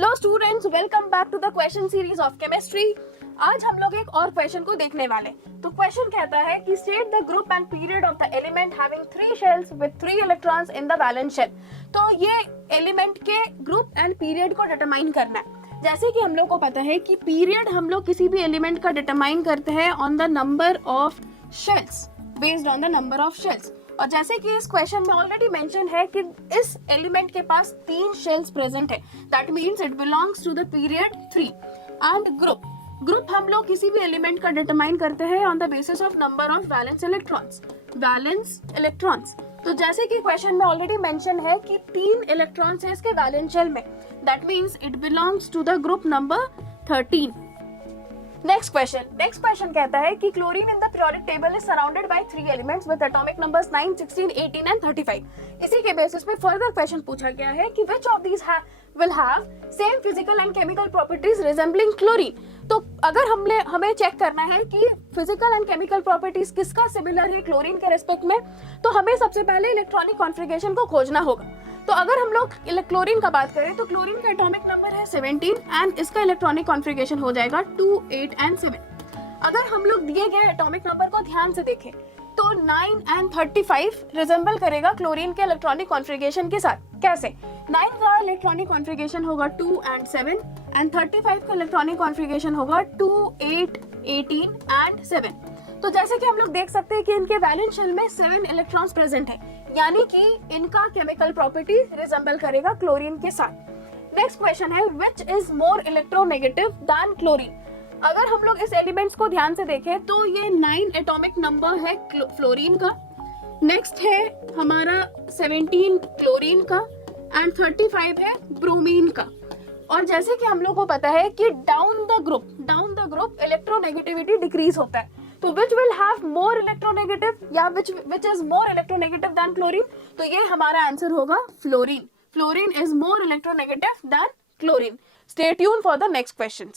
Hello students, welcome back to the question series of chemistry. आज हम लोग एक और क्वेश्चन को देखने वाले। तो क्वेश्चन कहता है कि state the group and period of the element having 3 shells with 3 electrons in the valence shell. तो ये एलिमेंट के ग्रुप एंड पीरियड को डिटरमाइन करना है। जैसे कि हम लोग को पता है कि पीरियड हम लोग किसी भी एलिमेंट का डिटरमाइन करते हैं on the number of shells, based on the number of shells. और जैसे कि इस क्वेश्चन में ऑलरेडी मेंशन है कि इस एलिमेंट के पास 3 शेल्स प्रेजेंट है, that means it belongs to the period 3। And group हम लोग किसी भी एलिमेंट का डिटरमाइन करते हैं on the basis of number of valence electrons. तो जैसे कि क्वेश्चन में ऑलरेडी मेंशन है कि 3 इलेक्ट्रॉन्स है इसके वैलेंस शेल में, that means it belongs to the group number 13। Next question कहता है कि chlorine in the periodic table is surrounded by 3 elements with atomic numbers 9, 16, 18 and 35। इसी के बेसिस पे फर्दर क्वेश्चन पूछा गया है कि which of these will have same physical and chemical properties resembling chlorine. तो अगर हमें चेक करना है कि फिजिकल एंड केमिकल प्रॉपर्टीज किसका सिमिलर है क्लोरीन के रेस्पेक्ट में, तो हमें सबसे पहले इलेक्ट्रॉनिक कॉन्फ़िगरेशन को खोजना होगा। तो अगर हम लोग क्लोरीन का बात करें तो क्लोरीन का एटॉमिक नंबर है 17 एंड इसका इलेक्ट्रॉनिक कॉन्फ़िगरेशन हो जाएगा 2, 8 एंड 7। अगर हम लोग दिए गए एटॉमिक नंबर को ध्यान से देखें तो 9 एंड 35 रिजेंबल करेगा क्लोरीन के इलेक्ट्रॉनिक कॉन्फ़िगरेशन के साथ। कैसे? 9 का इलेक्ट्रॉनिक कॉन्फ़िगरेशन होगा 2 एंड 7 एंड 35 का इलेक्ट्रॉनिक कॉन्फ़िगरेशन होगा 2, 8, 18 एंड 7। तो जैसे कि हम लोग देख सकते हैं कि इनके वैलेंस शेल में 7 इलेक्ट्रॉन्स प्रेजेंट है, यानी कि इनका केमिकल प्रॉपर्टी रिजेंबल करेगा क्लोरीन के साथ। नेक्स्ट क्वेश्चन है which is more electronegative than chlorine. अगर हम लोग इस एलिमेंट्स को ध्यान से देखें तो ये 9 एटॉमिक नंबर है फ्लोरीन का, नेक्स्ट है हमारा 17 क्लोरीन का एंड 35 है ब्रोमीन का। और जैसे कि हम लोग को पता है कि down the group electronegativity decrease होता है, तो which will have more electronegative या which is more electronegative than chlorine, तो ये हमारा आंसर होगा fluorine. Fluorine is more electronegative than chlorine. Stay tuned for the next questions.